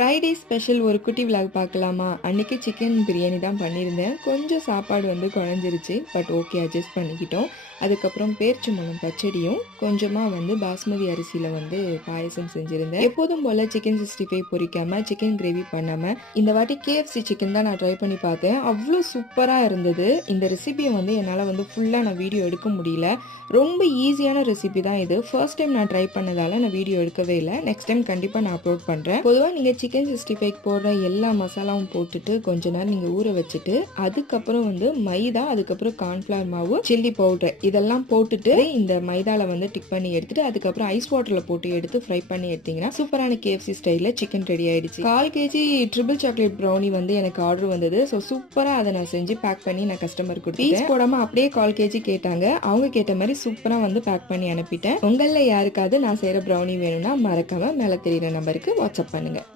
Friday special ஒரு குட்டி vlog பார்க்கலாமா? அன்னைக்கு சிக்கன் பிரியாணி தான் பண்ணியிருந்தேன். கொஞ்சம் சாப்பாடு வந்து குழஞ்சிருச்சு. பட் ஓகே அட்ஜஸ்ட் பண்ணிக்கிட்டோம். அதுக்கப்புறம் பேரிச்சம்பழம் பச்சடியும், கொஞ்சமா வந்து பாஸ்மதி அரிசியில வந்து பாயசம் செஞ்சிருந்தேன். எப்போதும் போல சிக்கன் 65 பொரிக்காம, சிக்கன் கிரேவி பண்ணாம, இந்த வாட்டி KFC சிக்கன் தான் நான் ட்ரை பண்ணி பார்த்தேன். அவ்வளோ சூப்பரா இருந்தது. இந்த ரெசிபியை வந்து என்னால வந்து ஃபுல்லா நான் வீடியோ எடுக்க முடியல. ரொம்ப ஈஸியான ரெசிபி தான் இது. ஃபர்ஸ்ட் டைம் நான் ட்ரை பண்ணதால நான் வீடியோ எடுக்கவே இல்லை. நெக்ஸ்ட் டைம் கண்டிப்பா நான் அப்லோட் பண்றேன். பொதுவாக நீங்க சிக்கன் 65 போடுற எல்லா மசாலாவும் போட்டுட்டு கொஞ்ச நேரம் நீங்க ஊற வச்சுட்டு, அதுக்கப்புறம் வந்து மைதா, அதுக்கப்புறம் கார்ன்ஃபிளவர் மாவு, சில்லி பவுடர் இதெல்லாம் போட்டுட்டு இந்த மைதால வந்து டிக் பண்ணி எடுத்துட்டு அதுக்கப்புறம் ஐஸ் வாட்டர்ல போட்டு எடுத்து ஃப்ரை பண்ணி எடுத்தீங்கன்னா சூப்பரான KFC ஸ்டைல்ல சிக்கன் ரெடி ஆயிடுச்சு. 1/4 kg ட்ரிபிள் சாக்லேட் ப்ரௌனி வந்து எனக்கு ஆர்டர் வந்தது. ஸோ சூப்பரா அதை நான் செஞ்சு பேக் பண்ணி நான் கஸ்டமர் கொடுத்தேன். பீஸ் போடாம அப்படியே 1/4 kg கேட்டாங்க. அவங்க கேட்ட மாதிரி சூப்பரா வந்து பேக் பண்ணி அனுப்பிட்டேன். உங்கள யாருக்காவது நான் செய்யற ப்ரௌனி வேணும்னா மறக்காம மேல தெரியுற நம்பருக்கு வாட்ஸ்அப் பண்ணுங்க.